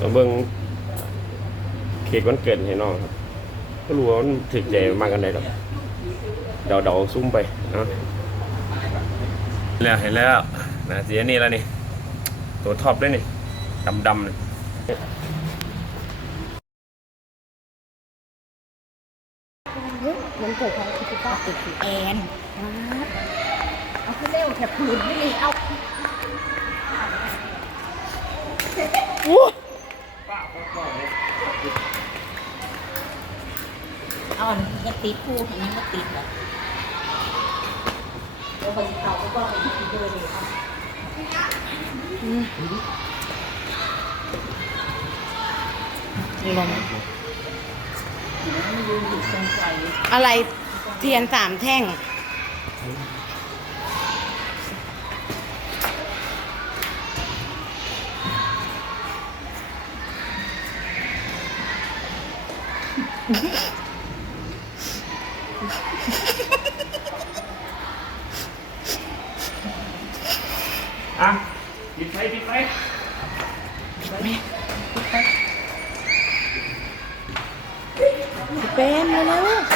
มาเบิ่งเค้กวันเกิดให้น้องครับก็รู้ว่ามันถึกใจมากกันได้หรอกเดาเดาๆซุ่มไปเนาะแล้วเห็นแล้วนะสีอันนี้แล้วนี่ ตัวท็อปด้วยนี่ดำดำๆเลยมันเกิดความคิดว่าติดแอนครับเอาขึ้นเร็วแถบผืนนี่เอาเอา อันนี้ก็ติดคู่อันนี้ก็ติดแบบเดี๋ยวไปเขาก็บอกไปที่เดินเลยครับลมอะไรเทียนสามแท่ง อะปิดไฟปิดไฟเป็นเลยนะเร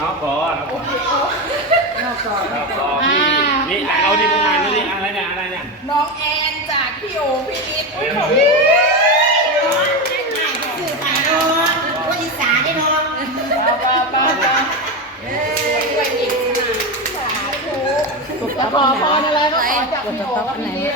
น้องก่อนน้องก่อนน้องก่อนนี่นี่เอาดิมึงอ่านดูดิอะไรเนี่ยอะไรเนี่ยน้องแอนจากพี่โอพี่นิดเฮ้ยสื่อไปเนาะว่าอีสานได้เนาะบ้าบ้าบ้าช่วยอีกสาธุจะขอพรอะไรก็ขอจากพี่โอกับพี่นิด